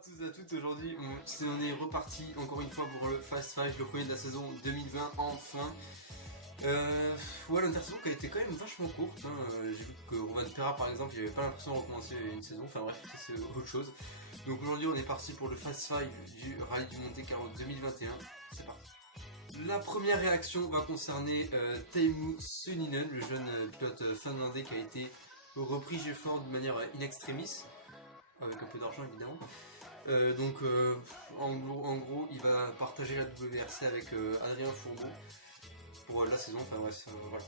tous et à toutes, aujourd'hui on est reparti encore une fois pour le Fast 5, le premier de la saison 2020 enfin. Ouais, l'intersaison qui a été quand même vachement courte, hein. J'ai vu que Roman Perra par exemple il avait pas l'impression de recommencer une saison, enfin bref c'est autre chose. Donc aujourd'hui on est parti pour le Fast 5 du Rallye du Monte Carlo 2021, c'est parti. La première réaction va concerner Teemu Suninen, le jeune pilote finlandais qui a été repris chez Ford de manière in extremis, avec un peu d'argent évidemment. En gros, il va partager la WRC avec Adrien Fourbeau pour la saison, enfin bref, voilà.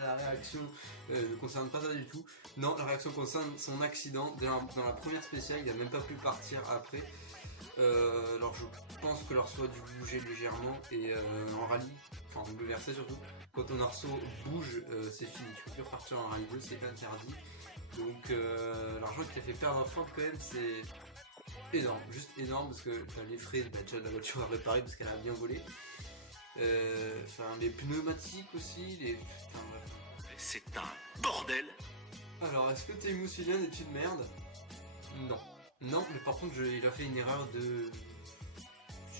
La réaction ne concerne pas ça du tout. Non, la réaction concerne son accident dans la première spéciale, il n'a même pas pu partir après. Alors je pense que l'arceau a dû bouger légèrement et en rallye, enfin en WRC surtout, quand ton arceau bouge, c'est fini, tu peux plus repartir en rallye bleu, c'est interdit. Donc l'argent qui a fait perdre à Ford quand même c'est énorme, juste énorme parce que t'as les frais déjà de la voiture à réparer parce qu'elle a bien volé. Enfin les pneumatiques aussi, enfin bref. C'est un bordel. Alors est-ce que Teemu Suninen est une merde? Non. Non, mais par contre il a fait une erreur de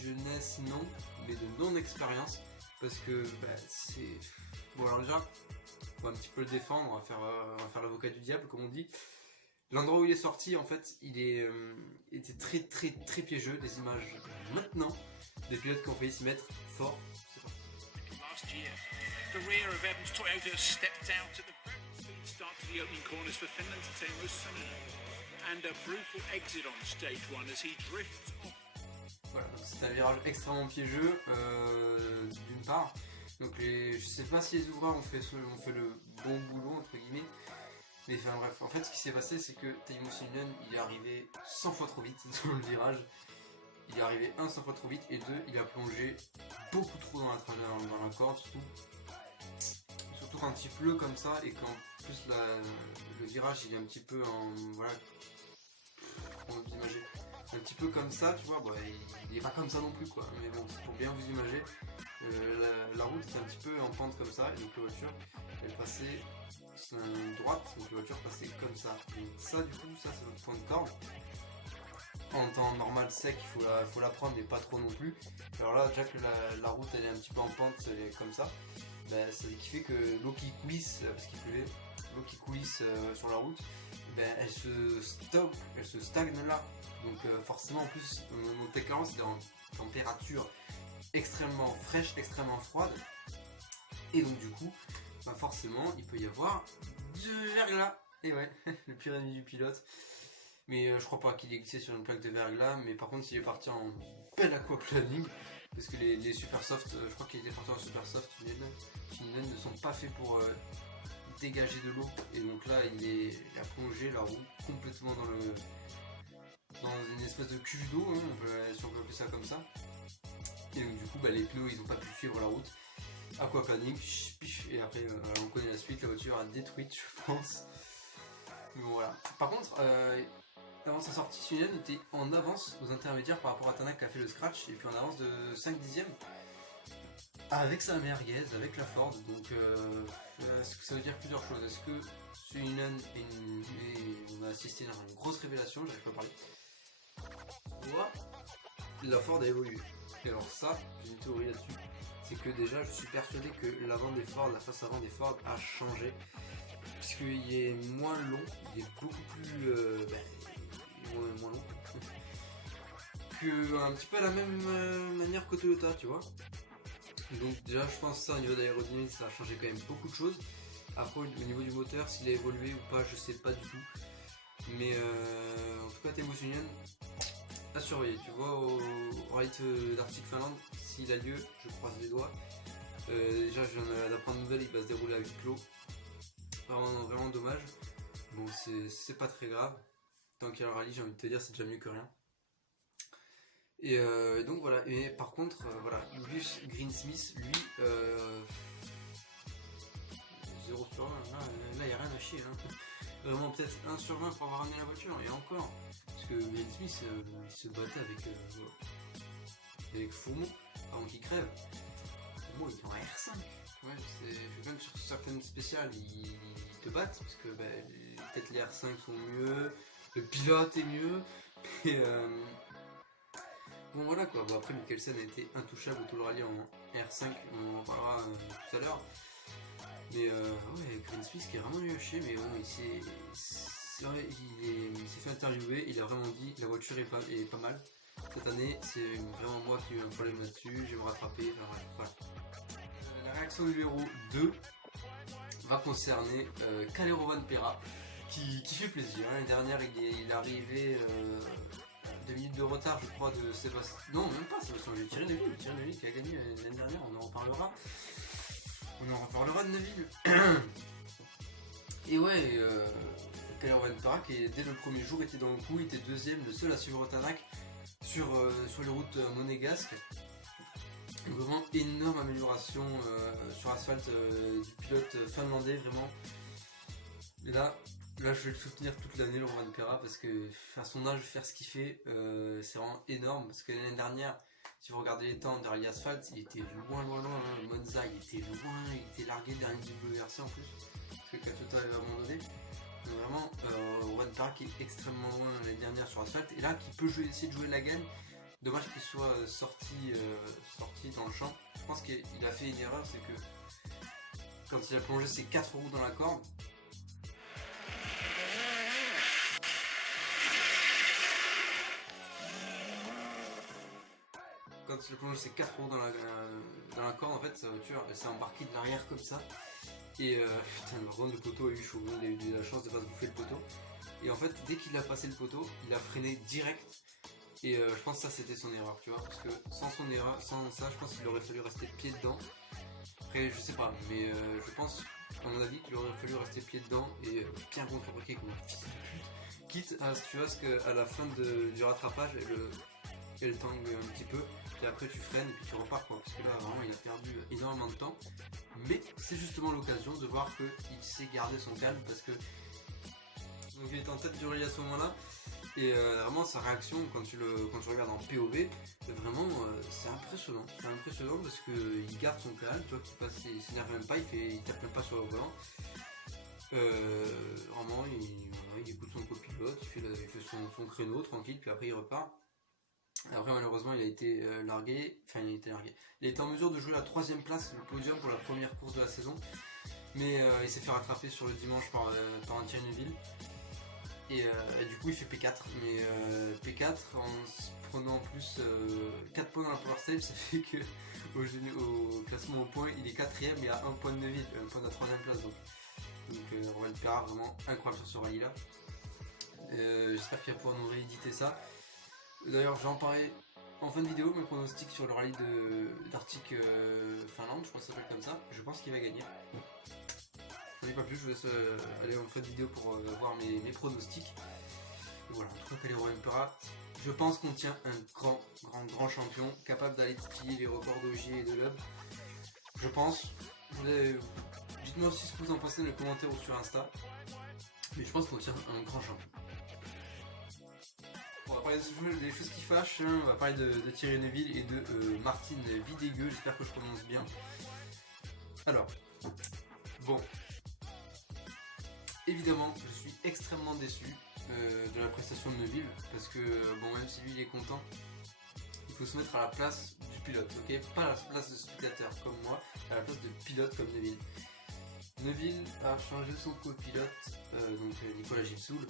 jeunesse, non, mais de non-expérience parce que c'est... Bon alors déjà, on va un petit peu le défendre, on va faire l'avocat du diable comme on dit. L'endroit où il est sorti en fait, il était très piégeux, des images maintenant, des pilotes qui ont failli s'y mettre fort. C'est parti. Last year, the rear of Evans Toyota stepped out at the very speed start to the opening corners for Finland to Teemu Suninen, and a brutal exit on stage one as he drifts off. Voilà, donc c'est un virage extrêmement piégeux, d'une part. Donc je sais pas si les ouvreurs ont fait le bon boulot entre guillemets. Mais enfin bref, en fait ce qui s'est passé c'est que Teemu Suninen il est arrivé 100 fois trop vite dans le virage. Il est arrivé 100 fois trop vite et 2 il a plongé beaucoup trop dans la corde surtout quand il pleut comme ça et qu'en plus le virage il est un petit peu en... voilà... comment vous imager, un petit peu comme ça tu vois, bon, il est pas comme ça non plus quoi, mais bon pour bien vous imager, la route est un petit peu en pente comme ça et donc la voiture elle passait droite, donc la voiture passait comme ça, donc ça du coup ça c'est notre point de corde. En temps normal sec il faut la prendre mais pas trop non plus. Alors là déjà que la route elle est un petit peu en pente, elle est comme ça, c'est qui fait que l'eau qui coulisse, parce qu'il pleuvait, l'eau qui coulisse sur la route, elle se stagne là. Donc forcément en plus Monte Carlo c'est en température extrêmement fraîche, extrêmement froide. Et donc du coup, forcément il peut y avoir du verglas. Et ouais, le pire ennemi du pilote. Mais je crois pas qu'il ait glissé sur une plaque de verglas, mais par contre il est parti en bel aquaplaning, parce que les super soft, je crois qu'il était parti en super soft, Suninen ne sont pas faits pour dégager de l'eau, et donc là il a plongé la roue complètement dans une espèce de cuve d'eau, hein, si on peut appeler ça comme ça. Et donc du coup les pneus ils ont pas pu suivre la route, aquaplaning, et après on connaît la suite, la voiture a détruite je pense. Mais bon voilà. Par contre, avant sa sortie, Suninen était en avance aux intermédiaires par rapport à Tanak qui a fait le scratch, et puis en avance de 5 dixièmes avec sa merguez, avec la Ford. Donc ça veut dire plusieurs choses. Est-ce que Suninen on a assisté à une grosse révélation, j'arrive pas à parler. Moi, la Ford a évolué. Et alors ça, j'ai une théorie là-dessus. C'est que déjà, je suis persuadé que l'avant des Ford, la face avant des Ford a changé. Puisqu'il est moins long, il est beaucoup plus... moins long. Que un petit peu à la même manière que Toyota, tu vois. Donc déjà je pense que ça au niveau d'aérodynamique ça a changé quand même beaucoup de choses. Après au niveau du moteur, s'il a évolué ou pas, je sais pas du tout. Mais en tout cas Teemu Suninen à surveiller. Tu vois au rallye d'Arctic Finlande, s'il a lieu, je croise les doigts. Déjà je viens d'apprendre une nouvelle, il va se dérouler à huis clos. Vraiment dommage. Bon c'est pas très grave. Tant qu'il y a le rallye, j'ai envie de te dire, c'est déjà mieux que rien. Et donc voilà, et par contre, voilà, Gus Greensmith, lui, 0 sur 1, là il n'y a rien à chier. Hein. Vraiment peut-être 1 sur 20 pour avoir ramené la voiture, et encore. Parce que Greensmith, il se battait avec Fourmeau, avant qu'il crève. Fourmeau, il est en R5. Ouais, même sur certaines spéciales, ils te battent, parce que peut-être les R5 sont mieux, le pilote est mieux. Et bon voilà quoi, bon, après Mikkelsen a été intouchable tout le rallye en R5, on en parlera tout à l'heure. Mais ouais, Green Smith qui est vraiment nul à chier, mais bon, il s'est fait interviewer, il a vraiment dit la voiture est pas mal. Cette année, c'est vraiment moi qui ai eu un problème là-dessus, je vais me rattraper, enfin bref, voilà. La réaction numéro 2 va concerner Calero Vanpera, qui fait plaisir. L'année dernière, il est arrivé 2 minutes de retard, je crois, de Sébastien. Non, même pas Sébastien, j'ai tiré Neville qui a gagné l'année dernière, on en reparlera. On en reparlera de Neville. Et ouais, Calero Vanpera qui dès le premier jour était dans le coup, il était deuxième, le seul à suivre Tanak sur les routes monégasques. Vraiment énorme amélioration sur asphalte du pilote finlandais, vraiment. Et là je vais le soutenir toute l'année, Laurent Vanpera, parce que à son âge, faire ce qu'il fait, c'est vraiment énorme. Parce que l'année dernière, si vous regardez les temps de rallye asphalte, il était loin. Monza, il était loin, il était largué derrière une WRC en plus, parce que Katsuta avait abandonné. Donc vraiment, Vanpera qui est extrêmement loin l'année dernière sur asphalte, et là qui peut essayer de jouer la gagne. Dommage qu'il soit sorti dans le champ. Je pense qu'il a fait une erreur, c'est que quand il a plongé ses 4 roues dans la corde, dans la corde, en fait, sa voiture s'est embarquée de l'arrière comme ça. Et putain, le poteau a eu chaud, il a eu de la chance de pas se bouffer le poteau. Et en fait, dès qu'il a passé le poteau, il a freiné direct. Et je pense que ça c'était son erreur, tu vois, parce que sans ça, je pense qu'il aurait fallu rester pied dedans. Après, je sais pas, mais je pense, à mon avis, qu'il aurait fallu rester pied dedans et bien contre-braquer comme un fils de pute. Quitte à, tu vois, qu'à la fin du rattrapage, elle tangue un petit peu, et après tu freines et puis tu repars, quoi, parce que là, vraiment, il a perdu énormément de temps. Mais c'est justement l'occasion de voir qu'il sait garder son calme, parce que donc il est en tête du rallye à ce moment-là. Et vraiment sa réaction quand tu regardes en POV, vraiment c'est impressionnant parce qu'il garde son calme, tu vois, il s'énerve même pas, il tape même pas sur le volant. Vraiment il écoute son copilote, il fait son créneau tranquille, puis après il repart. Après malheureusement il a été largué, il a été en mesure de jouer la 3ème place, le podium pour la première course de la saison, mais il s'est fait rattraper sur le dimanche par un Thierry Neuville. Et du coup il fait P4, mais P4 en se prenant en plus 4 points dans la Power Stage, ça fait que au classement au point il est 4ème et à 1 point de Neville, 1 point de la 3ème place. Donc Vanpera vraiment incroyable sur ce rallye là. J'espère qu'il va pouvoir nous rééditer ça. D'ailleurs j'en parlais en fin de vidéo, mes pronostics sur le rallye d'Arctic Finlande, je crois que ça s'appelle comme ça. Je pense qu'il va gagner. Je ne dis pas plus, je vous laisse aller en fin de vidéo pour voir mes pronostics. Et voilà, en tout cas, Calero Vanpera, je pense qu'on tient un grand champion, capable d'aller titiller les records d'Ogier et de Loeb. Je pense. Dites-moi aussi ce que vous en pensez dans les commentaires ou sur Insta. Mais je pense qu'on tient un grand champion. Bon, on va parler des choses qui fâchent, hein. On va parler de Thierry Neuville et de Martin Vidégueux, j'espère que je prononce bien. Alors, bon. Évidemment, je suis extrêmement déçu de la prestation de Neuville, parce que bon, même si lui il est content, il faut se mettre à la place du pilote, ok, pas à la place de spectateur comme moi, à la place de pilote comme Neuville. Neuville a changé son copilote, donc Nicolas Gilsoul,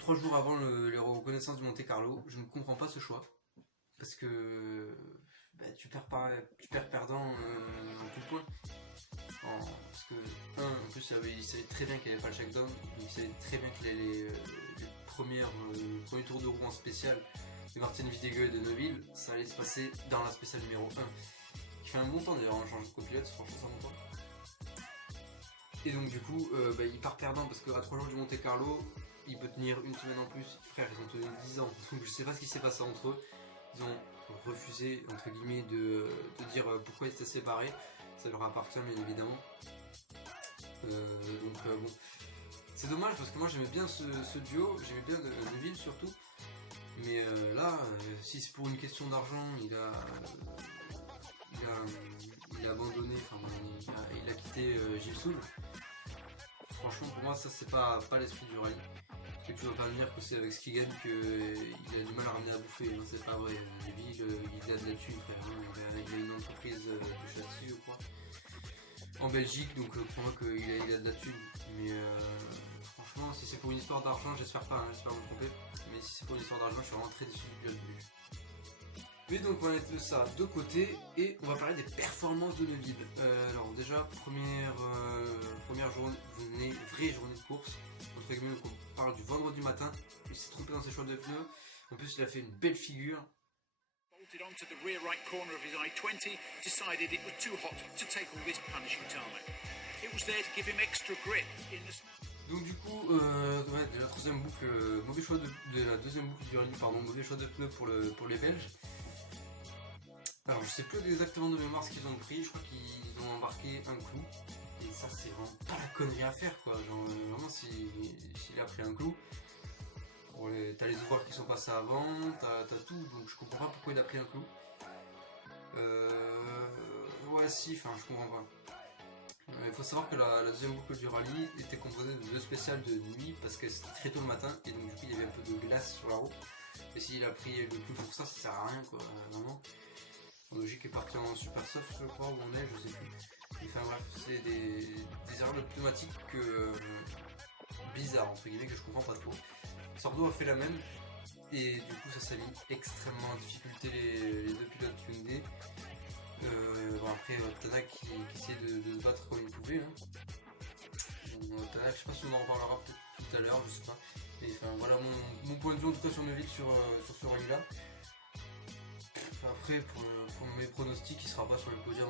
3 jours avant les reconnaissances du Monte Carlo. Je ne comprends pas ce choix, parce que tu perds perdant en tout point. Parce que en plus il savait très bien qu'il n'y avait pas le shakedown, il savait très bien qu'il allait le premier tour de roue en spécial de Martin Vidégueux et de Neuville, ça allait se passer dans la spéciale numéro 1, qui fait un bon temps d'ailleurs en changeant de copilote, franchement ça bon temps. Et donc du coup il part perdant parce qu'à 3 jours du Monte Carlo il peut tenir une semaine en plus. Frère, ils ont tenu 10 ans, donc je sais pas ce qui s'est passé entre eux. Ils ont refusé entre guillemets de dire pourquoi ils étaient séparés. Ça leur appartient bien évidemment. Bon, c'est dommage parce que moi j'aimais bien ce duo, j'aimais bien Neuville surtout. Mais là, si c'est pour une question d'argent, il a abandonné, il a quitté Gilsoul. Franchement pour moi ça c'est pas l'esprit du rallye. Et tu vas pas me dire que c'est avec ce qu'il gagne qu'il a du mal à ramener à bouffer, hein, c'est pas vrai. Lui, il a de la thune, frère. Hein. Il a une entreprise de châssis, je crois, en Belgique, donc crois-moi qu'il a de la thune. Mais franchement, si c'est pour une histoire d'argent, j'espère pas, hein, j'espère me tromper. Mais si c'est pour une histoire d'argent, je suis vraiment très déçu du pilote de vue. Mais donc on va mettre ça de côté et on va parler des performances de Neuville. Alors déjà, première journée, vraie journée de course. Entre guillemets, donc on parle du vendredi matin. Il s'est trompé dans ses choix de pneus. En plus, il a fait une belle figure. Onto the rear right corner of his I-20, decided it was too hot to take all this punishing tarmac. It was there to give him extra grip in the snow. Donc du coup, ouais, de la troisième boucle, mauvais choix de la deuxième boucle du rallye, pardon, mauvais choix de pneus pour les Belges. Alors je sais plus exactement de mémoire ce qu'ils ont pris, je crois qu'ils ont embarqué un clou. Et ça c'est vraiment pas la connerie à faire quoi, genre vraiment s'il a pris un clou. T'as les ouvreurs qui sont passés avant, t'as tout, donc je comprends pas pourquoi il a pris un clou. Ouais si, enfin je comprends pas. Il faut savoir que la deuxième boucle du rallye était composée de 2 spéciales de nuit parce que c'était très tôt le matin et donc du coup il y avait un peu de glace sur la route. Et s'il a pris le clou pour ça sert à rien quoi, vraiment. Logique est parti en super soft je crois, ou en neige, je sais plus. Enfin bref, c'est des erreurs de pneumatique bizarres entre guillemets que je comprends pas trop. Sordo a fait la même et du coup ça s'est mis extrêmement en difficulté les deux pilotes Hyundai. Bon après Tanak qui essayait de se battre comme il pouvait. Hein. Tanak, je sais pas si on en reparlera peut-être tout à l'heure, je sais pas. Mais enfin voilà mon point de vue en tout cas sur Neuville sur ce rallye là. Après pour mes pronostics il sera pas sur le podium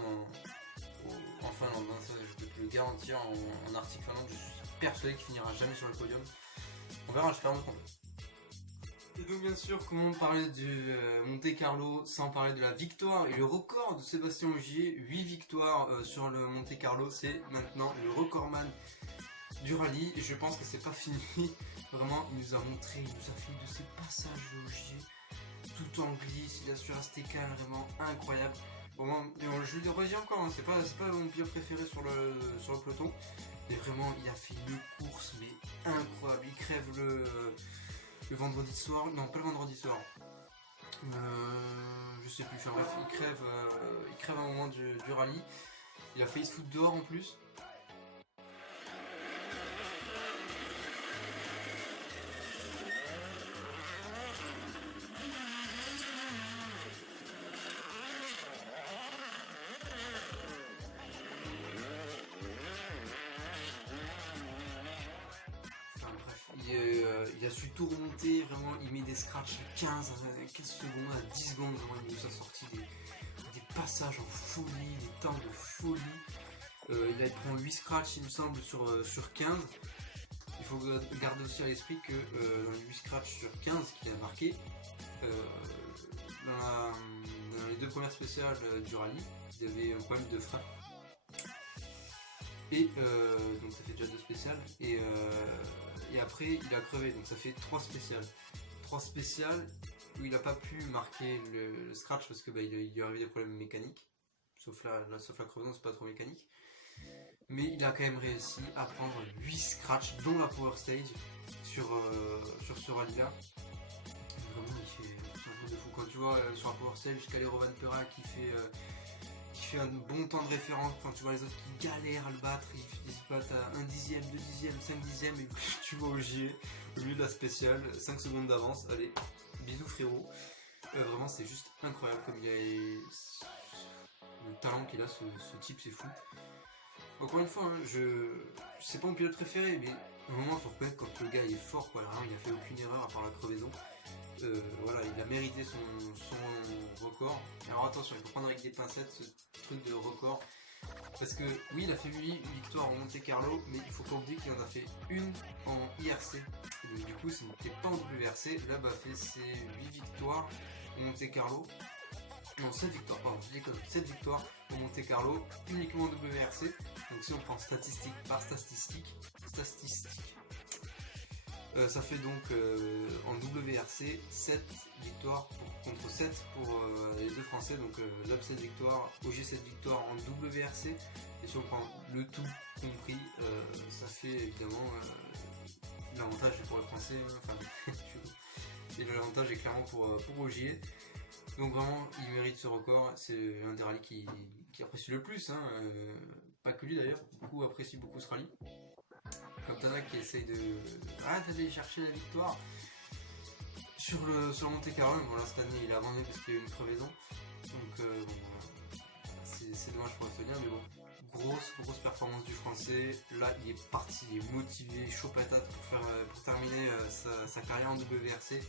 en Finlande, hein. Ça je peux te le garantir en Arctique Finlande, je suis persuadé qu'il finira jamais sur le podium. On verra, j'espère me tromper. Et donc bien sûr, comment parler du Monte Carlo sans parler de la victoire et le record de Sébastien Ogier, 8 victoires sur le Monte Carlo, c'est maintenant le recordman du rallye et je pense que c'est pas fini. Vraiment, il nous a montré, il nous a fait de ses passages Ogier, tout en glisse, il a su rester calme, vraiment incroyable. Vraiment, je le redis encore, hein, c'est pas mon pilote préféré sur le peloton, mais vraiment il a fait une course mais incroyable, il crève le vendredi soir, non pas le vendredi soir, je sais plus, enfin bref, il crève à un moment du rallye, il a failli se foutre dehors en plus. Il a su tout remonter, vraiment il met des scratchs à 15 secondes, à 10 secondes, vraiment il nous a sorti des passages en folie, des temps de folie. Il prend 8 scratchs il me semble sur 15. Il faut garder aussi à l'esprit que dans les 8 scratchs sur 15 qu'il a marqué, dans les 2 premières spéciales du rallye, il avait un problème de frein. Et donc ça fait déjà 2 spéciales et après il a crevé, donc ça fait 3 spéciales. 3 spéciales où il n'a pas pu marquer le scratch parce que il y avait des problèmes mécaniques. Sauf la crevaison, c'est pas trop mécanique. Mais il a quand même réussi à prendre 8 scratchs, dont la Power Stage, sur ce rallye-là. Vraiment, il fait un truc de fou. Quand tu vois sur la Power Stage, Calero Van Pera qui fait un bon temps de référence, quand tu vois les autres qui galèrent à le battre, ils se battent à 1 dixième, 2 dixièmes, 5 dixièmes, et tu vois Ogier au milieu de la spéciale, 5 secondes d'avance, allez, bisous frérot. Vraiment c'est juste incroyable comme il a le talent qu'il a ce type, c'est fou. Encore une fois, hein, c'est pas mon pilote préféré, mais au moment il faut reconnaître quand le gars il est fort, quoi. Alors, il a fait aucune erreur à part la crevaison. Voilà, il a mérité son record. Alors attention, il faut prendre avec des pincettes ce truc de record. Parce que oui, il a fait 8 victoires en Monte Carlo, mais il faut pas oublier qu'il en a fait une en IRC. Donc du coup, ce n'était pas en WRC. Là, fait ses 8 victoires au Monte Carlo. Non, 7 victoires, pardon, je dis comme 7 victoires au Monte Carlo, uniquement en WRC. Donc si on prend statistique par statistique, ça fait donc en WRC 7 victoires contre 7 pour les deux Français, donc Loeb 7 victoires, OG 7 victoires en WRC, et si on prend le tout compris, ça fait évidemment l'avantage est pour le français, enfin, et l'avantage est clairement pour Ogier. Donc vraiment, il mérite ce record. C'est un des rallyes qui apprécie le plus, hein. Pas que lui d'ailleurs. Beaucoup apprécient beaucoup ce rallye. Comme Tanak qui essaye d'aller chercher la victoire sur Monte Carlo. Bon là cette année il a abandonné parce qu'il y a eu une crevaison. Donc bon, c'est dommage pour Estonia, mais bon. Grosse performance du français. Là il est parti, il est motivé, chaud patate pour terminer sa carrière en WRC.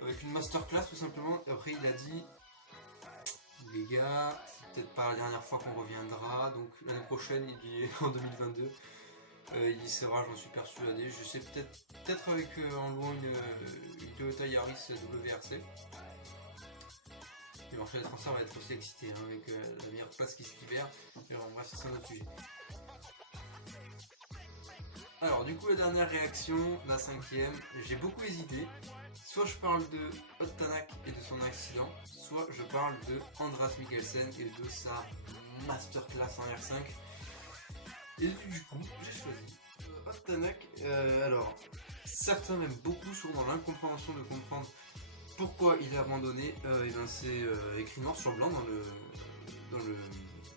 Avec une masterclass tout simplement. Et après il a dit, les gars, c'est peut-être pas la dernière fois qu'on reviendra, donc l'année prochaine, il dit en 2022, il y sera, j'en suis persuadé. Je sais peut-être avec en louant une Toyota Yaris WRC. Le marché des transferts va être aussi excité, hein, avec la meilleure place qui se libère. Mais bon, bref, c'est un autre sujet. Alors du coup la dernière réaction, la 5e, j'ai beaucoup hésité. Soit je parle de Ott Tanak et de son accident, soit je parle de Andras Mikkelsen et de sa masterclass en R5. Et du coup j'ai choisi Ott Tanak. Alors certains même beaucoup sont dans l'incompréhension de comprendre pourquoi il a abandonné. Et ben c'est écrit noir sur blanc dans le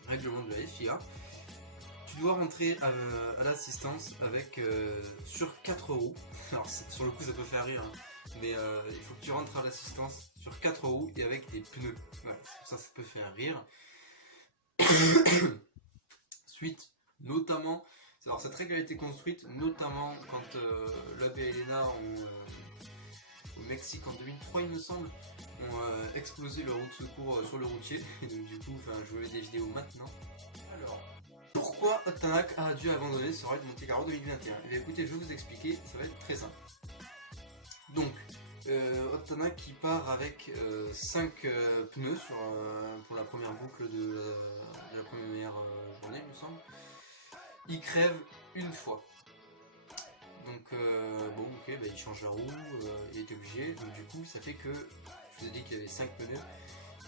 règlement de la FIA. Tu dois rentrer à l'assistance avec sur 4 roues. Alors sur le coup ça peut faire rire, hein, mais il faut que tu rentres à l'assistance sur 4 roues et avec des pneus. Voilà, ça peut faire rire. Suite, notamment, alors cette règle a été construite notamment quand l'AB et Elena au Mexique en 2003 il me semble, ont explosé leur roue de secours sur le routier. Et donc du coup, je voulais des vidéos maintenant. Alors, pourquoi Ott Tanak a dû abandonner ce rallye de Monte Carlo 2021? Et bien écoutez, je vais vous expliquer, ça va être très simple. Donc, Ott Tanak qui part avec 5 pneus pour la première boucle de la première journée, il me semble. Il crève une fois. Donc bon ok, il change la roue, il était obligé, donc du coup ça fait que, je vous ai dit qu'il y avait 5 pneus,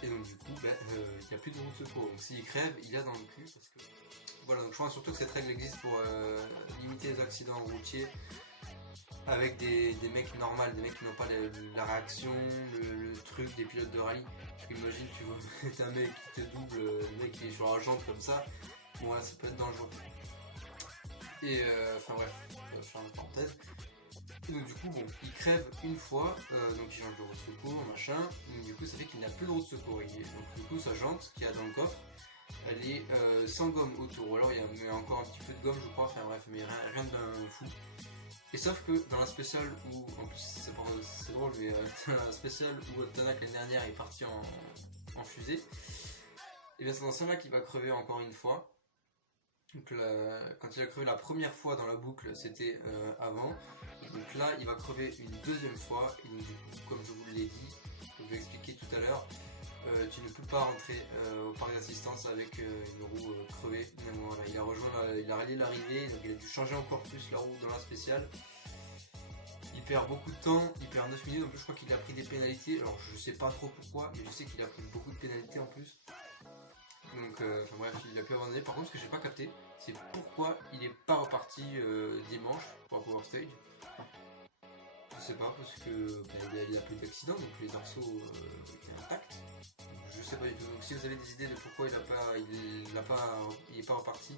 et donc du coup il n'y a plus de roue de secours, donc s'il crève, il a dans le cul, parce que... Voilà, donc je pense surtout que cette règle existe pour limiter les accidents routiers, avec des mecs normaux, des mecs qui n'ont pas la réaction, le truc des pilotes de rallye. Parce qu'imagine, tu vois, t'as un mec qui te double, le mec qui est sur la jante comme ça, bon là ça peut être dangereux. Et enfin bref, je vais faire une parenthèse. Et donc du coup, bon, il crève une fois, donc il change de roue de secours, machin, donc du coup ça fait qu'il n'a plus de roue de secours. Donc du coup sa jante qu'il y a dans le coffre, elle est sans gomme autour, ou alors il y a encore un petit peu de gomme je crois, enfin bref, mais rien d'un fou. Et sauf que dans la spéciale où, en plus c'est drôle, mais dans la spéciale où Ott Tanak l'année dernière est parti en fusée, et bien c'est dans celle-là qu'il va crever encore une fois. Donc quand il a crevé la première fois dans la boucle, c'était avant. Donc là, il va crever une deuxième fois. Et donc du coup, comme je vous l'ai dit, comme je l'ai expliqué tout à l'heure, tu ne peux pas rentrer au parc d'assistance avec une roue crevée. Mais bon, voilà, il a rallié l'arrivée, donc il a dû changer encore plus la roue dans la spéciale. Il perd beaucoup de temps, il perd 9 minutes. En plus, je crois qu'il a pris des pénalités. Alors, je sais pas trop pourquoi, mais je sais qu'il a pris beaucoup de pénalités en plus. Donc, enfin bref, il a pu abandonner. Par contre, ce que j'ai pas capté, c'est pourquoi il est pas reparti dimanche pour la Power Stage. Je sais pas, parce que il a plus d'accident, donc les arceaux étaient intacts. Je sais pas du tout. Donc, si vous avez des idées de pourquoi il est pas reparti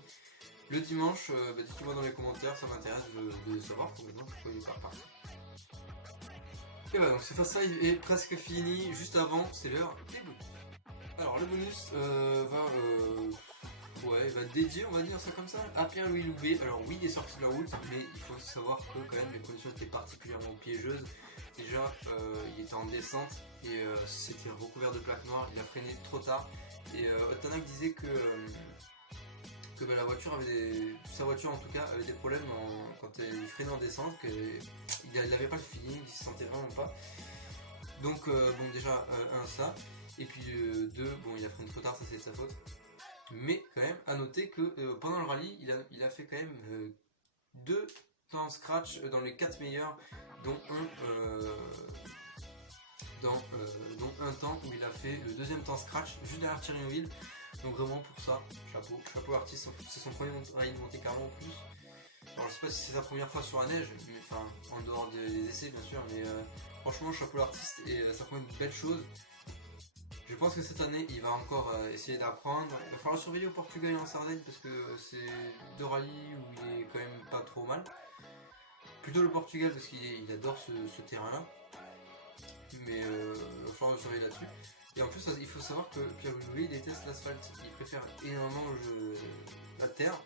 le dimanche, dites-le moi dans les commentaires, ça m'intéresse de savoir complètement pourquoi il est pas reparti. Et voilà, donc cette phase est presque finie. Juste avant, c'est l'heure des bonus. Alors le bonus va dédier, on va dire ça comme ça, à Pierre-Louis Loubet. Alors oui, il est sorti de la route, mais il faut savoir que quand même les conditions étaient particulièrement piégeuses. Déjà, il était en descente et c'était recouvert de plaques noires, il a freiné trop tard. Et Ott Tanak disait que la voiture sa voiture en tout cas avait des problèmes quand il freinait en descente, qu'il n'avait pas le feeling, il se sentait vraiment pas. Donc bon déjà ça. Et puis 2, bon il a freiné trop tard, ça c'est de sa faute. Mais quand même à noter que pendant le rallye il a fait quand même 2 temps scratch dans les 4 meilleurs, dont un temps où il a fait le deuxième temps scratch juste derrière Thierry Neuville. Donc vraiment pour ça, chapeau artiste, c'est son premier rallye de Monte Carlo en plus. Alors je sais pas si c'est sa première fois sur la neige, mais enfin en dehors des essais bien sûr, mais franchement chapeau l'artiste et ça prend une belle chose. Je pense que cette année il va encore essayer d'apprendre. Il va falloir surveiller au Portugal et en Sardaigne parce que c'est deux rallyes où il est quand même pas trop mal. Plutôt le Portugal parce qu'il adore ce terrain-là. Mais il va falloir le surveiller là-dessus. Et en plus il faut savoir que Pierre-Louis il déteste l'asphalte. Il préfère énormément la terre.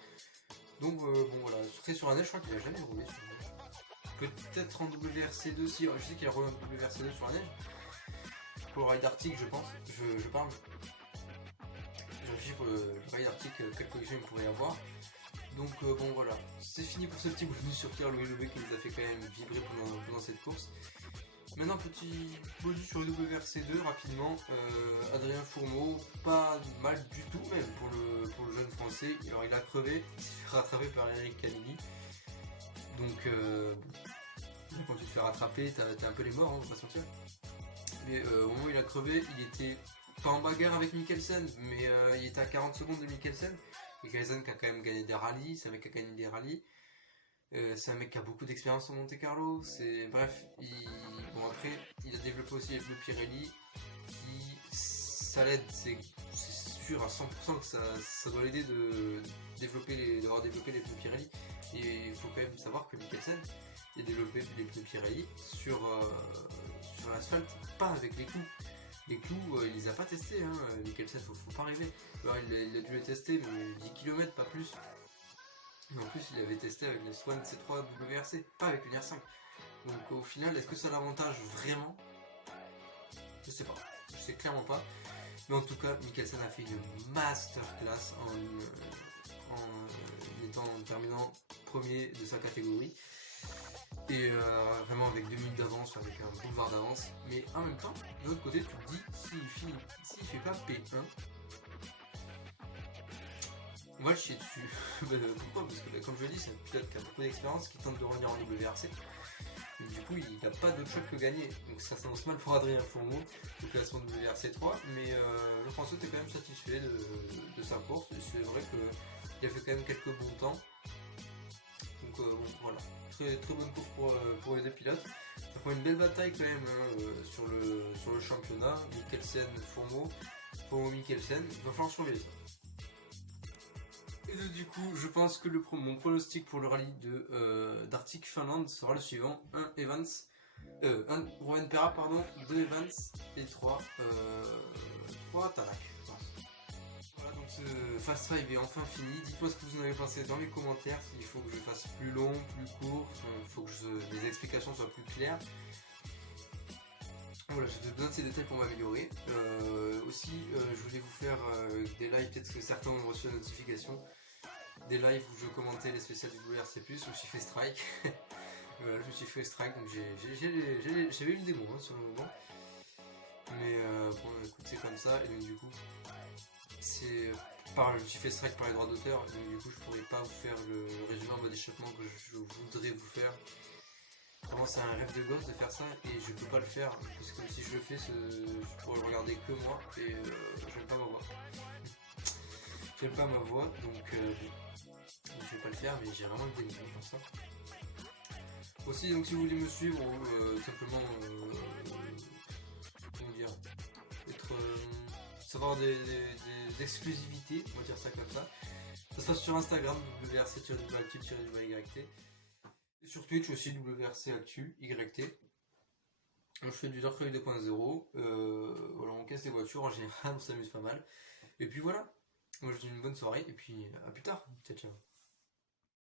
Donc bon voilà, sur la neige je crois qu'il a jamais roulé sur la neige. Peut-être en WRC2 si, je sais qu'il a roulé en WRC2 sur la neige. Pour le ride Arctic je pense, je parle. Je réfléchis pour le ride Arctic quelle collection il pourrait y avoir. Donc bon voilà, c'est fini pour ce petit bonus sur Pierre-Louis Loubet qui nous a fait quand même vibrer pendant cette course. Maintenant petit bonus sur le WRC2 rapidement, Adrien Fourmeau, pas mal du tout même pour le jeune français. Alors il a crevé, il s'est fait rattraper par Eric Canelli. Donc quand tu te fais rattraper, t'as un peu les morts, hein, on va pas se mentir. Mais au moment où il a crevé, il était pas en bagarre avec Mikkelsen, mais il était à 40 secondes de Mikkelsen. Mikkelsen qui a quand même gagné des rallyes, c'est un mec qui a gagné des rallyes. C'est un mec qui a beaucoup d'expérience en Monte Carlo. Bref, après, il a développé aussi les pneus Pirelli, qui ça l'aide, c'est sûr à 100% que ça doit l'aider d'avoir développé les pneus Pirelli. Et il faut quand même savoir que Mikkelsen a développé les pneus Pirelli sur l'asphalte, pas avec les clous. Les clous, il les a pas testés, hein. Mikkelsen, faut pas rêver. Alors il a dû les tester, mais 10 km, pas plus. Et en plus, il avait testé avec le Swan C3 WRC, pas avec une R5. Donc au final, est-ce que ça l'avantage vraiment? Je sais pas, je sais clairement pas. Mais en tout cas, Mikkelsen a fait une masterclass en terminant premier de sa catégorie. Et vraiment avec 2 minutes d'avance, avec un boulevard d'avance. Mais en même temps, de l'autre côté, tu te dis, s'il fait pas P1, on va le chier dessus. Pourquoi? Parce que comme je l'ai dit, c'est un pilote qui a beaucoup d'expérience, qui tente de revenir en WRC. Et du coup, il n'a pas d'autre choix que gagner. Donc ça s'annonce mal pour Adrien Fourmeau, au classement WRC 3. Mais le Français était quand même satisfait de sa course. Et c'est vrai qu'il a fait quand même quelques bons temps. Donc bon, voilà. Très, très bonne course pour les deux pilotes. Ça prend une belle bataille quand même sur le championnat. Mikkelsen, Fourmeau, Mikkelsen. Il va falloir surveiller ça. Et donc, du coup, je pense que mon pronostic pour le rallye d'Arctic Finlande sera le suivant: 1 Evans, 1 Rovanperä, 2 Evans et 3 Tanak. Voilà, donc ce Fast 5 est enfin fini. Dites-moi ce que vous en avez pensé dans les commentaires, s'il faut que je fasse plus long, plus court, il faut que les explications soient plus claires. Voilà, je te donne ces détails pour m'améliorer. Aussi, je voulais vous faire des lives, peut-être que certains ont reçu la notification. Des lives où je commentais les spéciales du WRC+, je me suis fait strike. Voilà, je me suis fait strike, donc j'avais eu une démo sur le moment. Mais bon, écoute, c'est comme ça, et donc du coup, je me suis fait strike par les droits d'auteur, et donc du coup, je pourrais pas vous faire le résumé en mode échappement que je voudrais vous faire. Vraiment, c'est un rêve de gosse de faire ça, et je peux pas le faire, parce que si je le fais, je pourrais le regarder que moi, et j'aime pas ma voix. J'aime pas ma voix, donc je vais pas le faire, mais j'ai vraiment le dégoût pour ça. Aussi, donc si vous voulez me suivre, simplement, comment dire, savoir des exclusivités, on va dire ça comme ça. Ça se passe sur Instagram, WRC-Actu-YT. Et sur Twitch aussi, WRC-Actu-YT. Je fais du Dark Rally 2.0. Voilà, on casse les voitures, en général, on s'amuse pas mal. Et puis voilà. Moi je vous dis une bonne soirée et puis à plus tard. Ciao ciao.